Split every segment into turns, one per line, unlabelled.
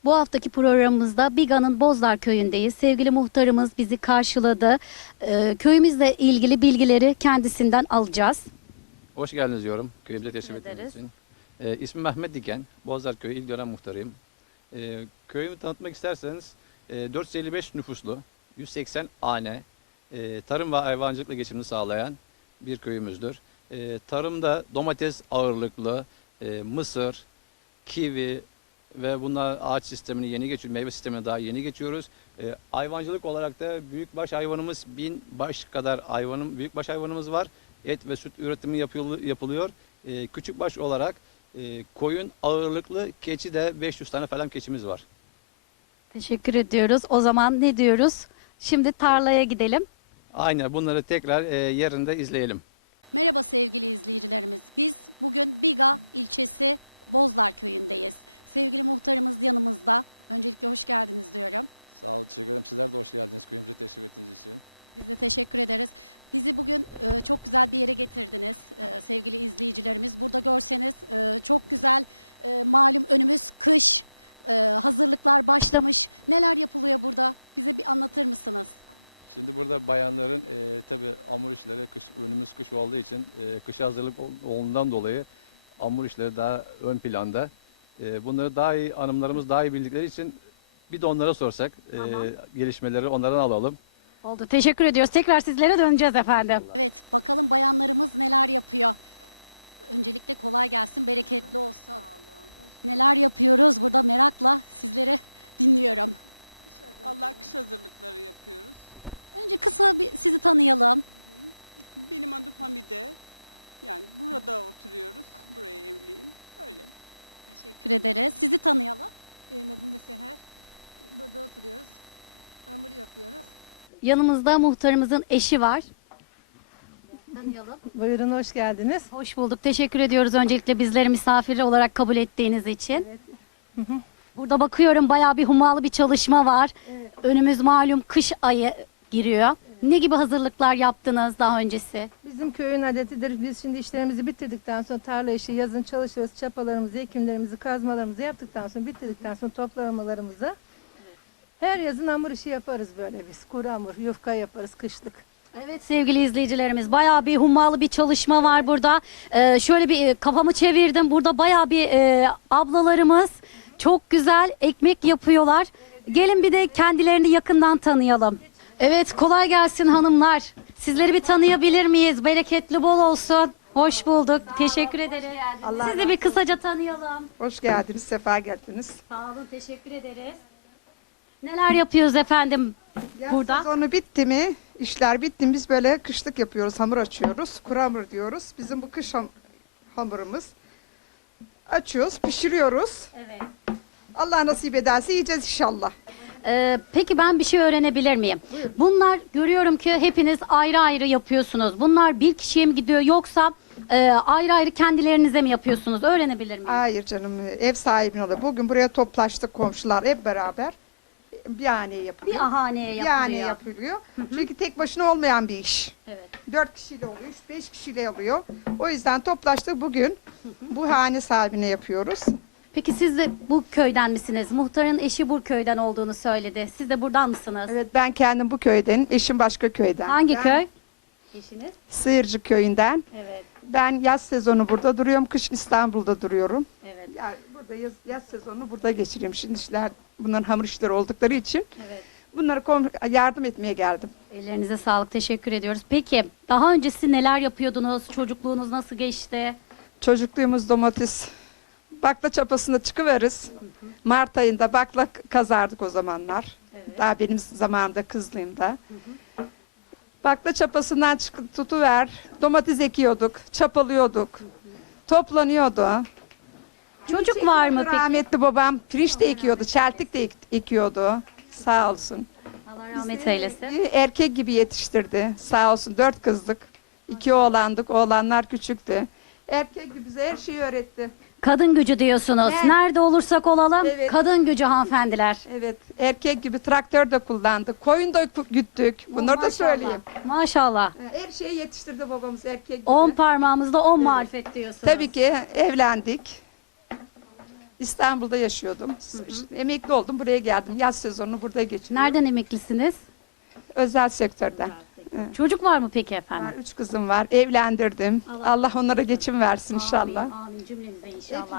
Bu haftaki programımızda Biga'nın Bozdar Köyü'ndeyiz. Sevgili muhtarımız bizi karşıladı. Köyümüzle ilgili bilgileri kendisinden alacağız.
Hoş geldiniz diyorum köyümüze teşrif
Teşekkür
ettiğiniz için. İsmim Mehmet Diken, Bozdar Köyü İl Dönem Muhtarıyım. Köyümü tanıtmak isterseniz 455 nüfuslu, 180 hane, tarım ve hayvancılıkla geçimini sağlayan bir köyümüzdür. Tarımda domates ağırlıklı, mısır, kivi ve bunlar ağaç sistemini yeni geçiyoruz, meyve sistemine daha yeni geçiyoruz. Hayvancılık olarak da büyükbaş hayvanımız 1000 baş kadar büyükbaş hayvanımız var. Et ve süt üretimi yapılıyor. Küçükbaş olarak koyun ağırlıklı, keçi de 500 tane falan keçimiz var.
Teşekkür ediyoruz. O zaman ne diyoruz? Şimdi tarlaya gidelim.
Aynen, bunları tekrar yerinde izleyelim.
Başlamış. Neler yapılıyor burada? Bize bir anlatır mısınız?
Burada bayanların tabii hamur işleri, ürünümüz kış olduğu için kışa hazırlık olduğundan dolayı hamur işleri daha ön planda. Bunları daha iyi, hanımlarımız daha iyi bildikleri için bir de onlara sorsak gelişmeleri onlardan alalım.
Oldu. Teşekkür ediyoruz. Tekrar sizlere döneceğiz efendim. Yanımızda muhtarımızın eşi var. Tanıyalım.
Buyurun, hoş geldiniz.
Hoş bulduk. Teşekkür ediyoruz öncelikle bizleri misafir olarak kabul ettiğiniz için. Burada bakıyorum bayağı bir hummalı bir çalışma var. Önümüz malum kış ayı giriyor. Ne gibi hazırlıklar yaptınız daha öncesi?
Bizim köyün adetidir. Biz şimdi işlerimizi bitirdikten sonra tarla işi yazın çalışırız. Çapalarımızı, ekimlerimizi, kazmalarımızı yaptıktan sonra bitirdikten sonra toplamalarımızı. Her yazın hamur işi yaparız böyle biz. Kuru hamur, yufka yaparız kışlık.
Evet sevgili izleyicilerimiz bayağı bir hummalı bir çalışma var burada. Şöyle bir kafamı çevirdim. Burada bayağı bir ablalarımız çok güzel ekmek yapıyorlar. Gelin bir de kendilerini yakından tanıyalım. Evet kolay gelsin hanımlar. Sizleri bir tanıyabilir miyiz? Bereketli bol olsun. Hoş bulduk. Teşekkür ederim. Sizi bir kısaca tanıyalım.
Hoş geldiniz, sefa geldiniz.
Sağ olun, teşekkür ederiz. Neler yapıyoruz efendim burada?
Yaz sezonu bitti mi, işler bitti mi biz böyle kışlık yapıyoruz, hamur açıyoruz. Kuru hamur diyoruz. Bizim bu kış hamurumuz. Açıyoruz, pişiriyoruz.
Evet.
Allah nasip ederse yiyeceğiz inşallah.
Peki ben bir şey öğrenebilir miyim? Bunlar görüyorum ki hepiniz ayrı ayrı yapıyorsunuz. Bunlar bir kişiye mi gidiyor yoksa ayrı ayrı kendilerinize mi yapıyorsunuz? Öğrenebilir miyim?
Hayır canım, ev sahibine oluyor. Bugün buraya toplaştık komşular hep beraber. Bir haneye yapılıyor.
Bir ahaneye
Bir
yapılıyor.
haneye yapılıyor. Çünkü tek başına olmayan bir iş.
Evet.
4 kişiyle oluyor, 3-5 kişiyle oluyor. O yüzden toplaştık bugün. Bu hane sahibine yapıyoruz.
Peki siz de bu köyden misiniz? Muhtarın eşi bu köyden olduğunu söyledi. Siz de buradan mısınız?
Evet, ben kendim bu köydenim. Eşim başka köyden.
Hangi
Ben
köy? Eşiniz?
Sığırcık köyünden.
Evet.
Ben yaz sezonu burada duruyorum. Kışın İstanbul'da duruyorum.
Evet.
Yani burada yaz sezonunu burada geçiriyorum. Şimdi işler bunların hamur işleri oldukları için
Evet.
bunlara yardım etmeye geldim.
Ellerinize sağlık. Teşekkür ediyoruz. Peki daha öncesi neler yapıyordunuz? Çocukluğunuz nasıl geçti?
Çocukluğumuz domates, bakla çapasında çıkıveririz. Mart ayında bakla kazardık o zamanlar.
Evet.
Daha benim zamanımda kızlığımda. Bakla çapasından tutuver, domates ekiyorduk, çapalıyorduk, toplanıyordu.
Çocuk var mı peki?
Rahmetli babam pirinç de ekiyordu, çeltik de ekiyordu. Sağ olsun.
Allah rahmet eylesin.
Bir erkek gibi yetiştirdi. Sağ olsun 4 kızdık. 2 oğlandık. Oğlanlar küçüktü. Erkek gibi bize her şeyi öğretti.
Kadın gücü diyorsunuz.
Evet.
Nerede olursak olalım
Evet.
kadın gücü hanımefendiler.
Evet, erkek gibi traktör de kullandık. Koyun da güttük. Bunları da söyleyeyim.
Maşallah.
Her şeyi yetiştirdi babamız erkek gibi.
10 parmağımızda 10 marifet diyorsunuz.
Tabii ki evlendik. İstanbul'da yaşıyordum. İşte emekli oldum, buraya geldim. Yaz sezonunu burada geçiriyorum.
Nereden emeklisiniz?
Özel sektörden.
Çocuk var mı peki efendim?
Var, 3 kızım var. Evlendirdim. Allah onlara geçim versin inşallah.
Amin, amin cümlemize inşallah.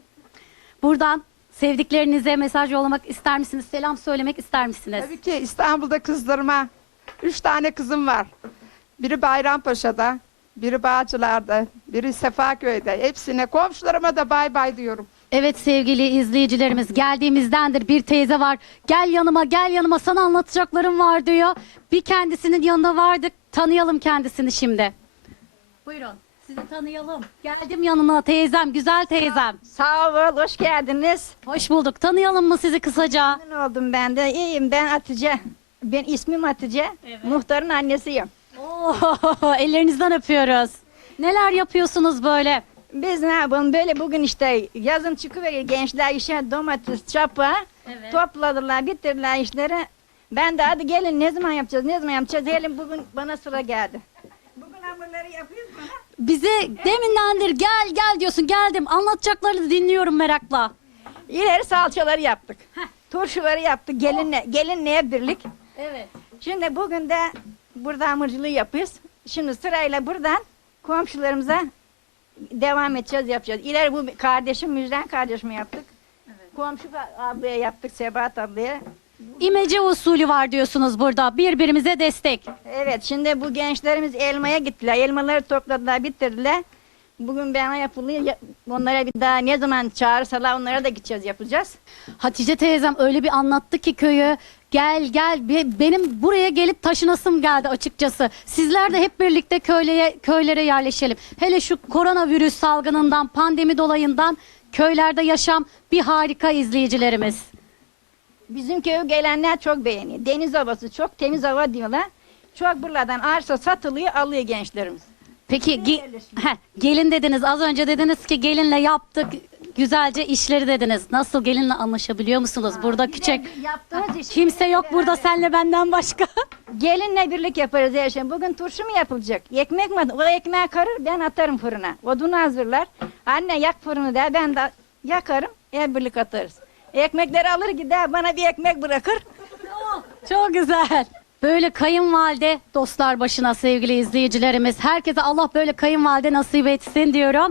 Buradan sevdiklerinize mesaj yollamak ister misiniz? Selam söylemek ister misiniz?
Tabii ki İstanbul'da kızlarıma 3 tane kızım var. Biri Bayrampaşa'da, biri Bağcılar'da, biri Sefaköy'de. Hepsine, komşularıma da bay bay diyorum.
Evet sevgili izleyicilerimiz, geldiğimizdendir bir teyze var. Gel yanıma, gel yanıma, sana anlatacaklarım var diyor. Bir kendisinin yanına vardık. Tanıyalım kendisini şimdi. Buyurun sizi tanıyalım. Geldim yanına teyzem, güzel teyzem.
Sağ ol, hoş geldiniz.
Hoş bulduk. Tanıyalım mı sizi kısaca?
Memnun oldum ben de. İyiyim, ben Hatice. Ben ismim Hatice. Muhtarın annesiyim.
Oo, ellerinizden öpüyoruz. Neler yapıyorsunuz böyle?
Biz ne yapalım? Böyle bugün işte yazın çıkıveriyor gençler işe domates, çapa.
Evet.
Topladılar, bitirdiler işleri. Ben de hadi gelin ne zaman yapacağız, ne zaman yapacağız? Gelin bugün bana sıra geldi. Bugün hamurları yapıyoruz bana.
Bize demindendir gel gel diyorsun. Geldim. Anlatacaklarını dinliyorum merakla.
İleri salçaları yaptık. Turşuları yaptık gelinle birlik.
Evet.
Şimdi bugün de burada hamurculuğu yapıyoruz. Şimdi sırayla buradan komşularımıza devam edeceğiz, yapacağız. İleri bu kardeşim, Müjden kardeşime yaptık. Komşu ablaya yaptık, Sebahat ablaya.
İmece usulü var diyorsunuz burada. Birbirimize destek.
Evet, şimdi bu gençlerimiz elmaya gittiler. Elmaları topladılar, bitirdiler. Bugün bana yapılıyor. Onlara bir daha ne zaman çağırsalar onlara da gideceğiz, yapacağız.
Hatice teyzem öyle bir anlattı ki köyü. Gel gel benim buraya gelip taşınasım geldi açıkçası. Sizler de hep birlikte köylere yerleşelim. Hele şu koronavirüs salgınından, pandemi dolayından köylerde yaşam bir harika izleyicilerimiz.
Bizim köye gelenler çok beğeniyor. Deniz havası çok temiz hava diyorlar. Çok buralardan arsa satılıyor, alıyor gençlerimiz.
Peki gelin dediniz, az önce dediniz ki gelinle yaptık güzelce işleri dediniz. Nasıl, gelinle anlaşabiliyor musunuz? Burada küçük
Yaptığımız iş.
kimse yok burada senle benden başka.
Gelinle birlik yaparız her şey. Bugün turşu mu yapılacak? Ekmek mi? O ekmeği karır, ben atarım fırına. Odunu hazırlar. Anne yak fırını der, ben de yakarım, hep birlik atarız. Ekmekleri alır gider, bana bir ekmek bırakır.
Çok güzel. Böyle kayınvalide dostlar başına sevgili izleyicilerimiz. Herkese Allah böyle kayınvalide nasip etsin diyorum.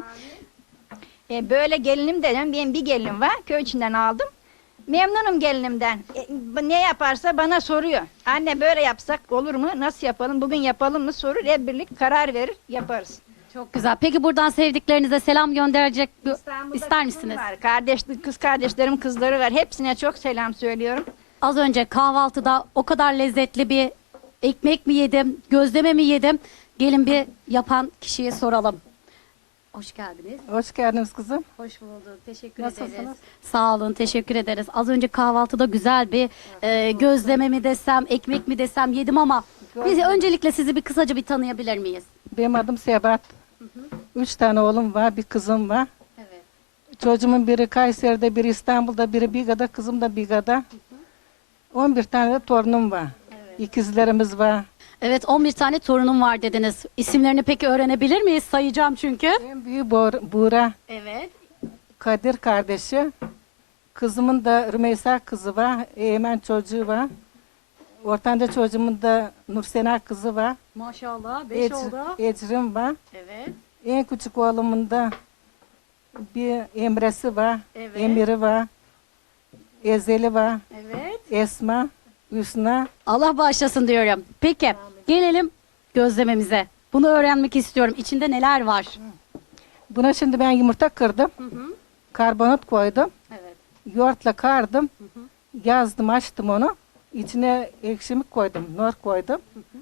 Böyle gelinim dedim, benim bir gelinim var, köy içinden aldım. Memnunum gelinimden. Ne yaparsa bana soruyor. Anne böyle yapsak olur mu? Nasıl yapalım? Bugün yapalım mı? Sorur, hep birlik karar verir, yaparız.
Çok güzel. Peki buradan sevdiklerinize selam gönderecek
İstanbul'da
ister
kızım
misiniz?
Var. Kız kardeşlerim kızları var. Hepsine çok selam söylüyorum.
Az önce kahvaltıda o kadar lezzetli bir ekmek mi yedim, gözleme mi yedim? Gelin bir yapan kişiye soralım. Hoş geldiniz.
Hoş geldiniz kızım.
Hoş bulduk. Teşekkür
Nasılsınız?
ederiz. Sağ olun. Teşekkür ederiz. Az önce kahvaltıda güzel bir gözleme mi desem, ekmek mi desem yedim ama biz öncelikle sizi bir kısaca bir tanıyabilir miyiz?
Benim adım Sebat. 3 tane oğlum var, bir kızım var.
Evet.
Çocuğumun biri Kayseri'de, biri İstanbul'da, biri Biga'da, kızım da Biga'da. 11 tane de torunum var. İkizlerimiz var.
Evet, 11 tane torunum var dediniz. İsimlerini peki öğrenebilir miyiz? Sayacağım çünkü.
En büyüğü Buğra,
Evet.
Kadir kardeşi. Kızımın da Rümeysa kızı var, Eymen çocuğu var. Ortanca çocuğumun da Nursena kızı var.
Maşallah 5
Ecrim var.
Evet.
En küçük oğlumun da bir Emre'si var,
Evet.
Emir'i var, Ezeli var,
Evet.
Esma, Hüsna.
Allah bağışlasın diyorum. Peki gelelim gözlememize. Bunu öğrenmek istiyorum. İçinde neler var?
Buna şimdi ben yumurta kırdım, karbonat koydum,
Evet.
yoğurtla kardım, yazdım, açtım onu. İçine ekşimik koydum, nor koydum.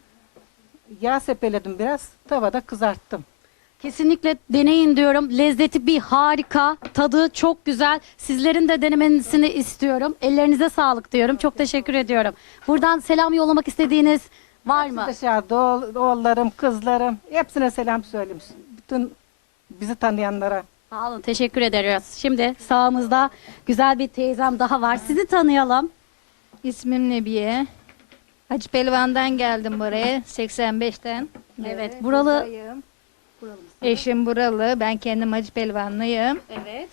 Yağ sepeledim biraz, tavada kızarttım.
Kesinlikle deneyin diyorum. Lezzeti bir harika. Tadı çok güzel. Sizlerin de denemesini istiyorum. Ellerinize sağlık diyorum. Çok teşekkür ediyorum. Buradan selam yollamak istediğiniz var mı?
Dışarıda oğullarım, kızlarım, hepsine selam söyleyeyim. Bütün bizi tanıyanlara.
Sağ olun. Teşekkür ederiz. Şimdi sağımızda güzel bir teyzem daha var. Sizi tanıyalım.
İsmim Nebiye. Hacı Pelivan'dan geldim buraya 85'ten.
Evet. Buralı.
Eşim buralı. Ben kendim Hacı Pelivanlıyım.
Evet.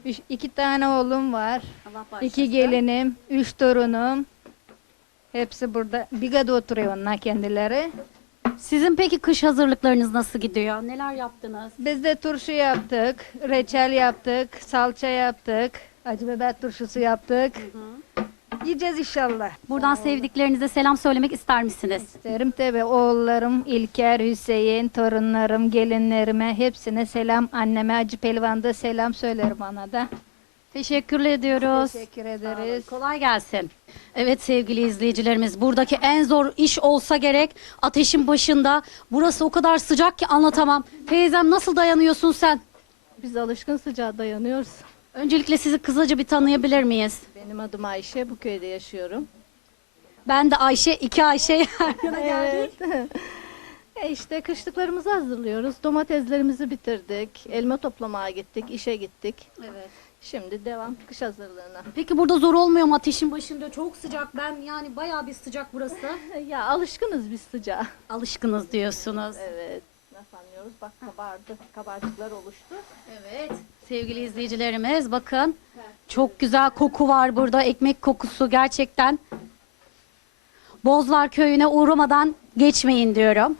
İki tane oğlum var.
Allah
İki gelinim, 3 torunum. Hepsi burada. Biga'da oturuyor onlar kendileri.
Sizin peki kış hazırlıklarınız nasıl gidiyor? Neler yaptınız?
Biz de turşu yaptık, reçel yaptık, salça yaptık, acı biber turşusu yaptık. Yiyeceğiz inşallah.
Buradan sevdiklerinize selam söylemek ister misiniz?
İsterim tabi oğullarım İlker, Hüseyin, torunlarım, gelinlerime hepsine selam. Anneme Acı Pelvan'da selam söylerim ona da.
Teşekkür ediyoruz.
Teşekkür ederiz.
Kolay gelsin. Evet sevgili izleyicilerimiz, buradaki en zor iş olsa gerek ateşin başında. Burası o kadar sıcak ki anlatamam. Teyzem nasıl dayanıyorsun sen?
Biz alışkın sıcağa dayanıyoruz.
Öncelikle sizi kısaca bir tanıyabilir miyiz?
Benim adım Ayşe, bu köyde yaşıyorum.
Ben de Ayşe, iki Ayşe.
Evet. İşte kışlıklarımızı hazırlıyoruz. Domateslerimizi bitirdik. Elma toplamaya gittik, işe gittik.
Evet.
Şimdi devam kış hazırlığına.
Peki burada zor olmuyor mu ateşin başında? Çok sıcak. Ben yani bayağı bir sıcak burası.
Ya alışkınız biz sıcağa.
Alışkınız diyorsunuz.
Evet. Nasıl anlıyoruz? Bak kabardı. Kabarcıklar oluştu.
Evet. Sevgili izleyicilerimiz bakın. Çok güzel koku var burada. Ekmek kokusu gerçekten. Bozlar köyüne uğramadan geçmeyin diyorum.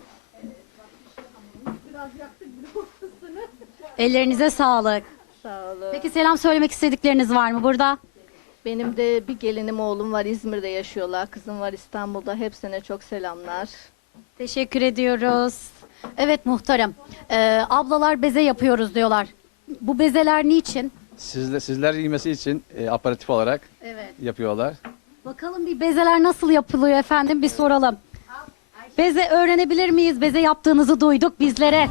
Ellerinize sağlık.
Sağ olun.
Peki selam söylemek istedikleriniz var mı burada?
Benim de bir gelinim oğlum var, İzmir'de yaşıyorlar. Kızım var İstanbul'da. Hepsine çok selamlar.
Teşekkür ediyoruz. Evet muhtarım. Ablalar beze yapıyoruz diyorlar. Bu bezeler niçin?
Sizler yemesi için aparatif olarak
Evet.
yapıyorlar.
Bakalım bir bezeler nasıl yapılıyor efendim bir soralım. Beze öğrenebilir miyiz? Beze yaptığınızı duyduk bizlere.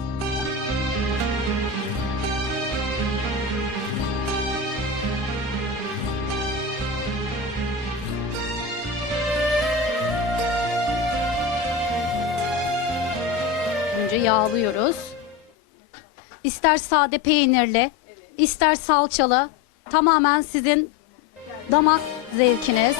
Önce yağlıyoruz. İster sade peynirli, ister salçalı. Tamamen sizin damak zevkiniz.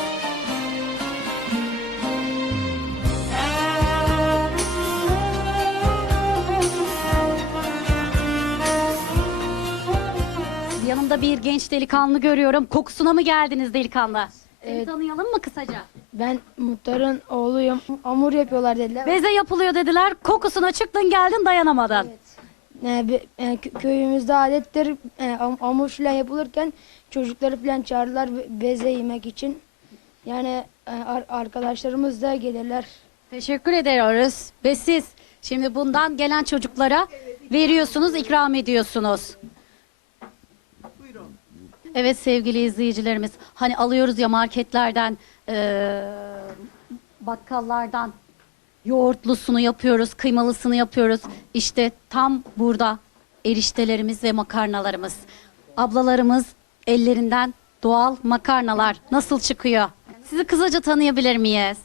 Yanımda bir genç delikanlı görüyorum. Kokusuna mı geldiniz delikanlı? Seni tanıyalım mı kısaca?
Ben muhtarın oğluyum. Hamur yapıyorlar dediler.
Beze yapılıyor dediler. Kokusuna çıktın geldin dayanamadın.
Köyümüzde adettir hamur falan yapılırken çocukları falan çağırırlar beze yemek için. Yani arkadaşlarımız da gelirler.
Teşekkür ediyoruz. Ve siz şimdi bundan gelen çocuklara veriyorsunuz, ikram ediyorsunuz. Evet sevgili izleyicilerimiz, hani alıyoruz ya marketlerden, bakkallardan yoğurtlusunu yapıyoruz, kıymalısını yapıyoruz. İşte tam burada eriştelerimiz ve makarnalarımız. Ablalarımız ellerinden doğal makarnalar nasıl çıkıyor? Sizi kısaca tanıyabilir miyiz?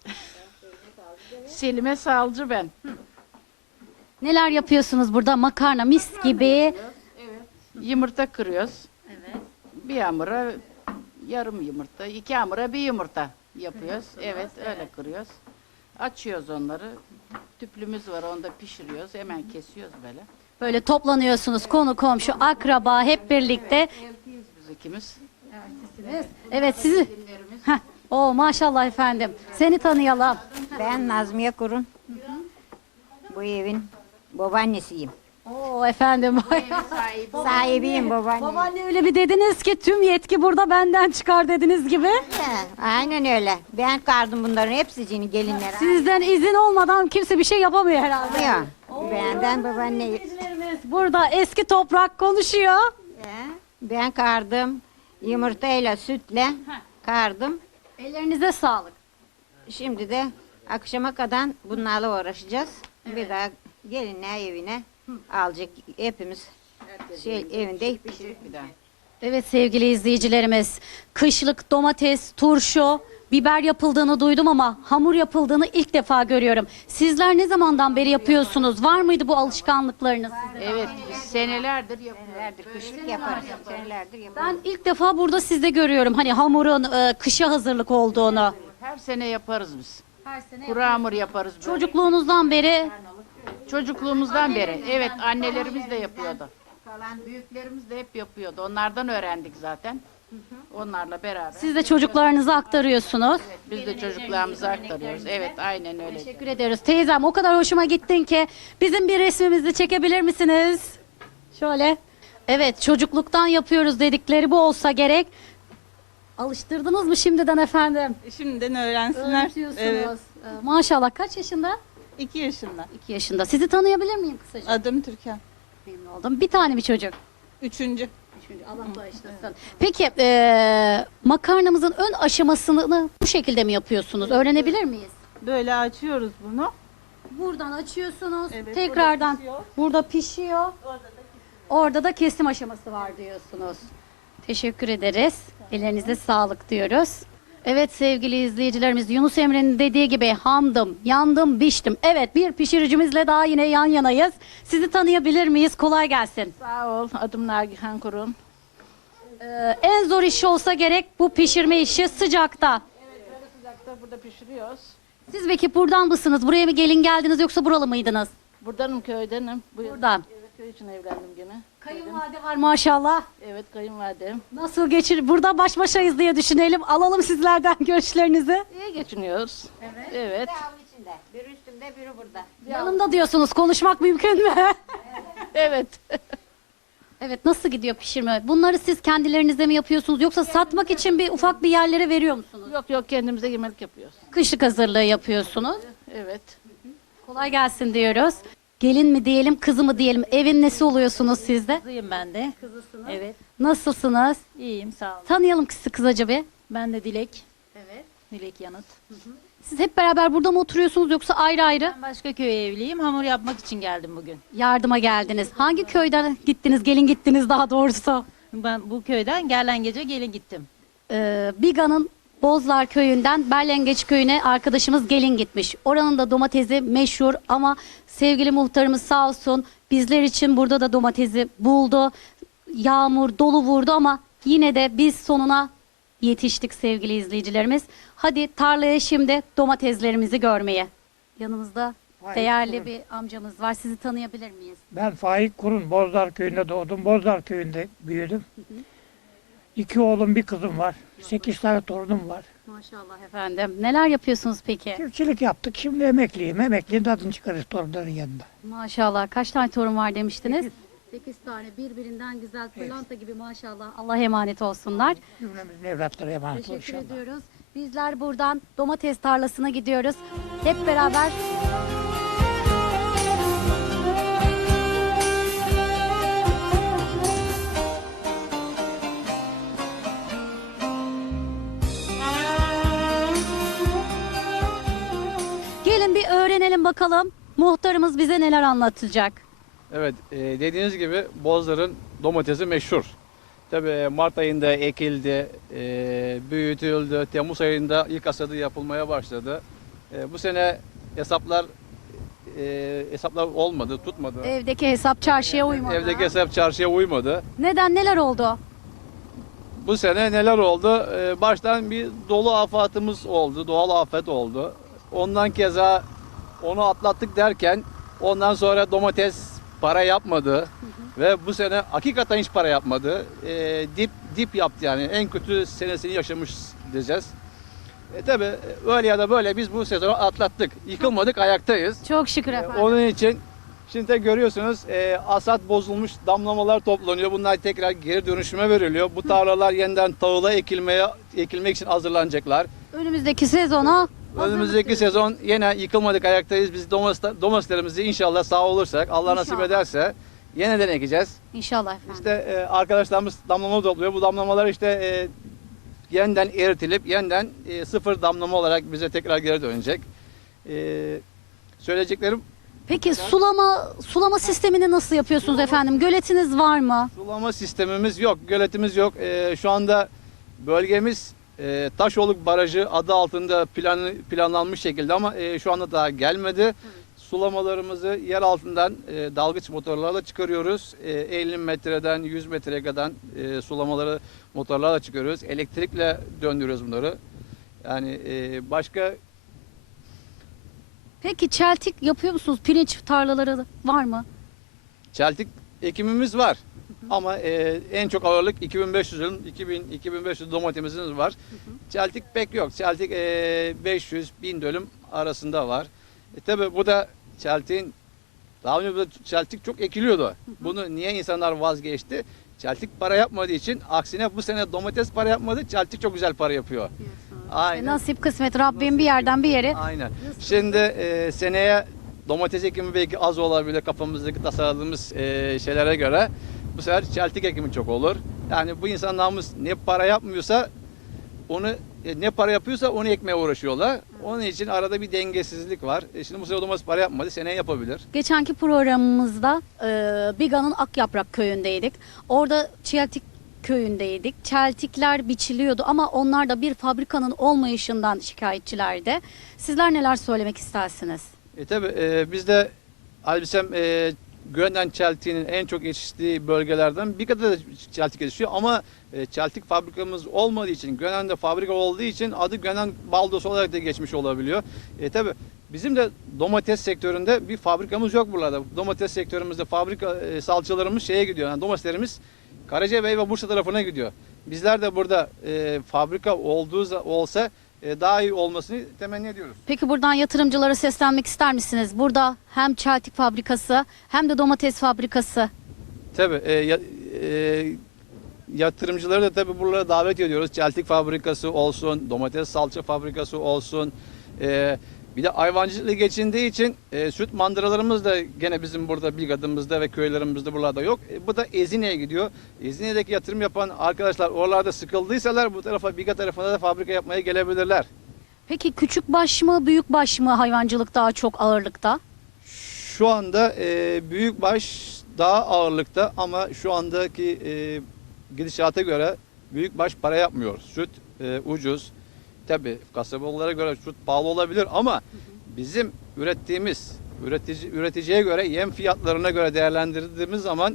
Selime Salcı ben.
Neler yapıyorsunuz burada? Makarna mis gibi.
Yumurta kırıyoruz. Bir hamura yarım yumurta, iki hamura bir yumurta yapıyoruz. Evet, öyle kırıyoruz. Açıyoruz onları. Tüplümüz var, onda pişiriyoruz. Hemen kesiyoruz böyle.
Böyle toplanıyorsunuz konu komşu akraba hep birlikte.
Biz ikimiz.
Evet sizi. Heh. Oo maşallah efendim. Seni tanıyalım.
Ben Nazmiye Kurun. Bu evin babaannesiyim.
Oo efendim.
Sahibiyim babaanne.
Babaanne öyle bir dediniz ki tüm yetki burada benden çıkar dediniz gibi.
Aynen öyle. Ben kardım bunların hepsini gelinlere.
Sizden izin olmadan kimse bir şey yapamıyor herhalde.
Ya, benden babaanne.
İzleyicilerimiz burada eski toprak konuşuyor.
Ben kardım. Yumurtayla, sütle kardım.
Ellerinize sağlık.
Şimdi de akşama kadar bunlarla uğraşacağız. Bir daha gelinler evine alacak hepimiz. Evinde pişirip bir daha.
Evet sevgili izleyicilerimiz, kışlık domates, turşu, biber yapıldığını duydum ama hamur yapıldığını ilk defa görüyorum. Sizler ne zamandan beri yapıyorsunuz? Var mıydı bu alışkanlıklarınız sizde?
Evet, biz senelerdir yapıyoruz.
Senelerdir kışlık yaparız. Senelerdir yaparız.
Ben ilk defa burada sizde görüyorum hani hamurun kışa hazırlık olduğunu.
Her sene yaparız biz.
Her sene
Kuru hamur yaparız böyle.
çocukluğunuzdan beri
Çocukluğumuzdan beri. Evet, annelerimiz de yapıyordu.
falan.
Büyüklerimiz de hep yapıyordu. Onlardan öğrendik zaten. Onlarla beraber.
Siz de çocuklarınıza aktarıyorsunuz.
Biz de çocuklarımıza aktarıyoruz. Evet, aynen öyle.
Teşekkür ediyoruz. Teyzem o kadar hoşuma gittin ki bizim bir resmimizi çekebilir misiniz? Şöyle. Evet, çocukluktan yapıyoruz dedikleri bu olsa gerek. Alıştırdınız mı şimdiden efendim?
Şimdiden öğrensinler.
Öğretiyorsunuz.
Evet.
Maşallah kaç yaşında?
2 yaşında.
2 yaşında. Sizi tanıyabilir miyim kısaca?
Adım Türkan.
Memnun oldum. Bir tane mi çocuk?
3.
Allah bağışlasın. Peki makarnamızın ön aşamasını bu şekilde mi yapıyorsunuz? Öğrenebilir miyiz?
Böyle açıyoruz bunu.
Buradan açıyorsunuz.
Evet,
tekrardan
burada pişiyor.
burada pişiyor. Orada da kesim aşaması var diyorsunuz. Teşekkür ederiz. Ellerinize sağlık diyoruz. Evet sevgili izleyicilerimiz, Yunus Emre'nin dediği gibi hamdım, yandım, biçtim. Evet, bir pişiricimizle daha yine yan yanayız. Sizi tanıyabilir miyiz? Kolay gelsin.
Sağ ol. Adım Nagihan Kurum.
En zor iş olsa gerek bu pişirme işi sıcakta.
Böyle sıcakta burada pişiriyoruz.
Siz peki buradan mısınız? Buraya mı gelin geldiniz yoksa buralı mıydınız?
Buradanım, köydenim. Bu yıl-
Buradan.
Evet, köy için evlendim gene.
Kayınvalide var maşallah.
Evet, kayınvalidem.
Nasıl geçir? Burada baş başayız diye düşünelim. Alalım sizlerden görüşlerinizi.
İyi geçiniyoruz. Evet.
Bir avlu içinde. Biri üstümde, biri burada.
Yanımda diyorsunuz. Konuşmak mümkün mü?
Evet.
Evet, nasıl gidiyor pişirme? Bunları siz kendilerinize mi yapıyorsunuz yoksa satmak için bir ufak bir yerlere veriyor musunuz?
Yok yok, kendimize yemek yapıyoruz.
Kışlık hazırlığı yapıyorsunuz.
Evet.
Kolay gelsin diyoruz. Gelin mi diyelim, kızı mı diyelim? Evin nesi oluyorsunuz siz de?
Kızıyım ben de.
Kızısınız.
Evet.
Nasılsınız?
İyiyim sağ olun.
Tanıyalım kısaca bir.
Ben de Dilek.
Evet.
Dilek Yanıt.
Siz hep beraber burada mı oturuyorsunuz yoksa ayrı ayrı?
Ben başka köye evliyim. Hamur yapmak için geldim bugün.
Yardıma geldiniz. Hangi köyden gittiniz? Gelin gittiniz daha doğrusu.
Ben bu köyden gelen gece gelin gittim.
Biga'nın Bozlar köyünden Berlengeç köyüne arkadaşımız gelin gitmiş. Oranın da domatesi meşhur ama sevgili muhtarımız sağ olsun bizler için burada da domatesi buldu. Yağmur dolu vurdu ama yine de biz sonuna yetiştik sevgili izleyicilerimiz. Hadi tarlaya şimdi domateslerimizi görmeye. Yanımızda değerli bir amcamız var. Sizi tanıyabilir miyiz?
Ben Faik Kurun, Bozdar Köyü'nde doğdum. Bozdar Köyü'nde büyüdüm. 2 oğlum, bir kızım var. 8 tane torunum var.
Maşallah efendim. Neler yapıyorsunuz peki?
Çiftçilik yaptık. Şimdi emekliyim. Emekliliğin tadını çıkarız torunların yanında.
Maşallah. Kaç tane torun var demiştiniz? 8 tane birbirinden güzel pırlanta gibi maşallah. Allah emanet olsunlar.
Cümlemizin evlatları emanet olsun
Teşekkür
inşallah.
ediyoruz. Bizler buradan domates tarlasına gidiyoruz. Hep beraber gelin bir öğrenelim bakalım. Muhtarımız bize neler anlatacak.
Evet, dediğiniz gibi Bozlar'ın domatesi meşhur. Tabii Mart ayında ekildi, büyütüldü. Temmuz ayında ilk hasadı yapılmaya başladı. Bu sene hesaplar olmadı, tutmadı.
Evdeki hesap çarşıya uymadı.
Evdeki hesap çarşıya uymadı.
Neden, neler oldu?
Bu sene neler oldu? Baştan bir dolu afatımız oldu, doğal afet oldu. Ondan keza onu atlattık derken ondan sonra domates para yapmadı. Ve bu sene hakikaten hiç para yapmadı. Dip yaptı yani. En kötü senesini yaşamış diyeceğiz. Tabii öyle ya da böyle biz bu sezonu atlattık. Yıkılmadık, ayaktayız.
Çok şükür efendim.
Onun için şimdi de görüyorsunuz hasat bozulmuş damlamalar toplanıyor. Bunlar tekrar geri dönüşüme veriliyor. Bu tarlalar yeniden tahıla ekilmek için hazırlanacaklar.
Önümüzdeki sezona
Önümüzdeki sezon yine yıkılmadık, ayaktayız. Biz domateslerimizi inşallah sağ olursak, Allah nasip
İnşallah.
ederse yeniden ekeceğiz.
İnşallah efendim.
İşte arkadaşlarımız damlama topluyor. Bu damlamalar işte yeniden eritilip yeniden sıfır damlama olarak bize tekrar geri dönecek. Söyleyeceklerim,
Peki sulama sistemini nasıl yapıyorsunuz efendim? Göletiniz var mı?
sulama sistemimiz yok, göletimiz yok. Şu anda bölgemiz Taşoluk Barajı adı altında planlanmış şekilde ama şu anda daha gelmedi. Sulamalarımızı yer altından dalgıç motorlarla çıkarıyoruz. 50 metreden 100 metreye kadar sulamaları motorlarla çıkarıyoruz. Elektrikle döndürüyoruz bunları. Yani başka
Peki çeltik yapıyor musunuz? Pirinç tarlaları var mı?
çeltik ekimimiz var. Ama en çok ağırlık 2500 domatesimiz var. Çeltik pek yok. Çeltik 500-1000 dönüm arasında var. Tabi bu da çeltiğin, daha önce burada çeltik çok ekiliyordu. Bunu niye insanlar vazgeçti? Çeltik para yapmadığı için, aksine bu sene domates para yapmadı, çeltik çok güzel para yapıyor. Aynen.
Nasip kısmet Rabbim bir yerden bir yere.
Aynen. Şimdi seneye domates ekimi belki az olabilir kafamızdaki tasarladığımız şeylere göre. Bu sefer çeltik ekimi çok olur. Yani bu insanlarımız ne para yapmıyorsa onu ne para yapıyorsa onu ekmeye uğraşıyorlar. Onun için arada bir dengesizlik var. Şimdi bu sene domates para yapmadı, seneye yapabilir.
Geçenki programımızda Biga'nın Akyaprak köyündeydik. Orada Çeltik köyündeydik. Çeltikler biçiliyordu ama onlar da bir fabrikanın olmayışından şikayetçilerdi. Sizler neler söylemek istersiniz?
Tabi bizde Albisem Gönen çeltiğinin en çok yetiştiği bölgelerden bir kadar da çeltik yetişiyor ama çeltik fabrikamız olmadığı için, Gönen'de fabrika olduğu için adı Gönen baldosu olarak da geçmiş olabiliyor. Tabi bizim de domates sektöründe bir fabrikamız yok buralarda. Domates sektörümüzde fabrika salçalarımız şeye gidiyor. Yani domateslerimiz Karacabey ve Bursa tarafına gidiyor. Bizler de burada fabrika olsa daha iyi olmasını temenni ediyoruz.
Peki buradan yatırımcılara seslenmek ister misiniz? Burada hem çeltik fabrikası hem de domates fabrikası.
Tabii yatırımcıları da tabii buralara davet ediyoruz. Çeltik fabrikası olsun, domates salça fabrikası olsun. Bir de hayvancılıkla geçindiği için süt mandıralarımız da gene bizim burada Bilgadımızda ve köylerimizde buralarda yok. Bu da Ezine'ye gidiyor. Ezine'deki yatırım yapan arkadaşlar oralarda sıkıldıysalar bu tarafa Bilga tarafına da fabrika yapmaya gelebilirler.
Peki küçük baş mı büyük baş mı hayvancılık daha çok ağırlıkta?
Şu anda büyükbaş daha ağırlıkta ama şu andaki gidişata göre büyükbaş para yapmıyor. Süt ucuz. Tabii kasabalara göre süt pahalı olabilir ama bizim üreticiye göre yem fiyatlarına göre değerlendirdiğimiz zaman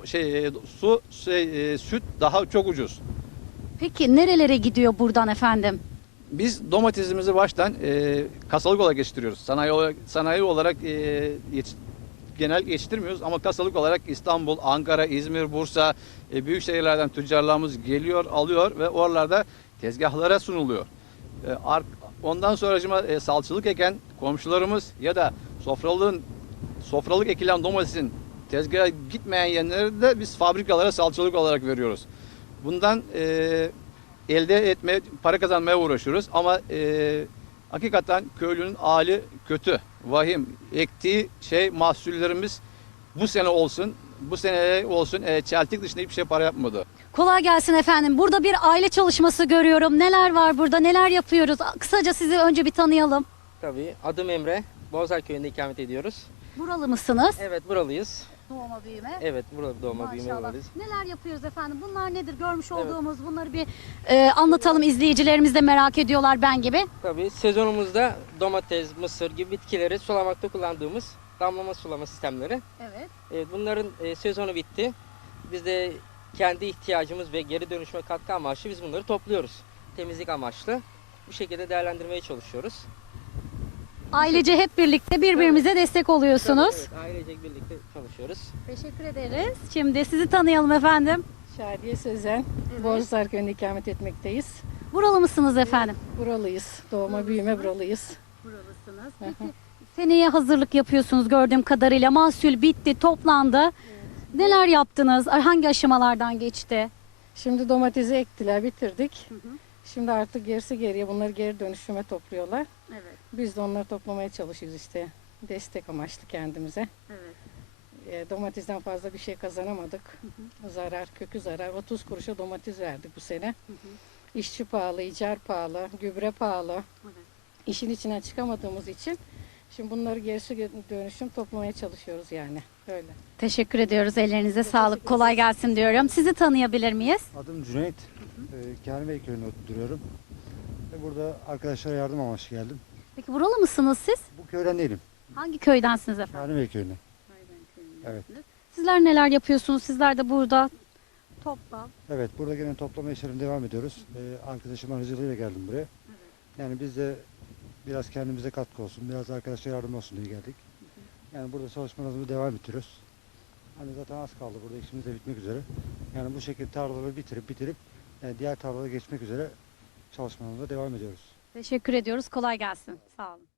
süt daha çok ucuz.
Peki nerelere gidiyor buradan efendim?
Biz domatesimizi baştan kasalık olarak yetiştiriyoruz. Sanayi olarak genel yetiştirmiyoruz ama kasalık olarak İstanbul, Ankara, İzmir, Bursa büyük şehirlerden tüccarlarımız geliyor, alıyor ve oralarda tezgahlara sunuluyor. Ondan sonra salçalık eken komşularımız ya da sofralık ekilen domatesin tezgaha gitmeyen yerleri de biz fabrikalara salçalık olarak veriyoruz. Bundan elde etmeye, para kazanmaya uğraşıyoruz ama hakikaten köylünün hali kötü, vahim. Ektiği mahsullerimiz bu sene olsun çeltik dışında hiçbir şey para yapmadı.
Kolay gelsin efendim. Burada bir aile çalışması görüyorum. Neler var burada? Neler yapıyoruz? Kısaca sizi önce bir tanıyalım.
Tabii. Adım Emre. Bozar Köyü'nde ikamet ediyoruz.
Buralı mısınız?
Evet, buralıyız.
Doğma büyüme.
Evet, burada doğma büyüme
Maşallah.
buralıyız.
Neler yapıyoruz efendim? Bunlar nedir? Görmüş olduğumuz bunları bir anlatalım. İzleyicilerimiz de merak ediyorlar ben gibi.
Tabii. Sezonumuzda domates, mısır gibi bitkileri sulamakta kullandığımız damlama sulama sistemleri.
Evet.
Bunların sezonu bitti. Biz de kendi ihtiyacımız ve geri dönüşme katkı amaçlı biz bunları topluyoruz. Temizlik amaçlı. Bu şekilde değerlendirmeye çalışıyoruz.
Ailece hep birlikte birbirimize destek oluyorsunuz.
Evet, ailecek birlikte çalışıyoruz.
Teşekkür ederiz. Şimdi sizi tanıyalım efendim.
Şadiye Sözen, Bozlar Köyü'nde ikamet etmekteyiz.
Buralı mısınız efendim?
Buralıyız. Doğma büyüme buralıyız.
Buralısınız. Peki seneye hazırlık yapıyorsunuz gördüğüm kadarıyla. Mahsul bitti, toplandı. Neler yaptınız? Hangi aşamalardan geçti?
Şimdi domatesi ektiler, bitirdik. Şimdi artık gerisi geriye bunları geri dönüşüme topluyorlar.
Evet.
Biz de onları toplamaya çalışıyoruz işte. Destek amaçlı kendimize.
Evet.
Domatesten fazla bir şey kazanamadık. Zarar, kökü zarar. 30 kuruşa domates verdik bu sene. İşçi pahalı, icar pahalı, gübre pahalı. İşin içinden çıkamadığımız için şimdi bunları gerisi dönüşüm toplamaya çalışıyoruz yani. Öyle.
Teşekkür ediyoruz. Ellerinize sağlık. Kolay gelsin diyorum. Sizi tanıyabilir miyiz?
Adım Cüneyt. Kârmey köyünde oturuyorum. Burada arkadaşlara yardım amaçlı geldim.
Peki buralı mısınız siz?
Bu köyden değilim.
Hangi köydensiniz efendim?
Kârmey köyünden. Evet.
Sizler neler yapıyorsunuz? Sizler de burada toplam.
Evet, burada gene toplama işlerine devam ediyoruz. Arkadaşım aracılığıyla geldim buraya. Yani biz de biraz kendimize katkı olsun, biraz arkadaşlara yardım olsun diye geldik. Yani burada çalışmalarımızı devam ettiriyoruz. Hani zaten az kaldı, burada işimiz de bitmek üzere. Yani bu şekilde tarlaları bitirip diğer tarlalara geçmek üzere çalışmalarımıza devam ediyoruz.
Teşekkür ediyoruz. Kolay gelsin. Sağ olun.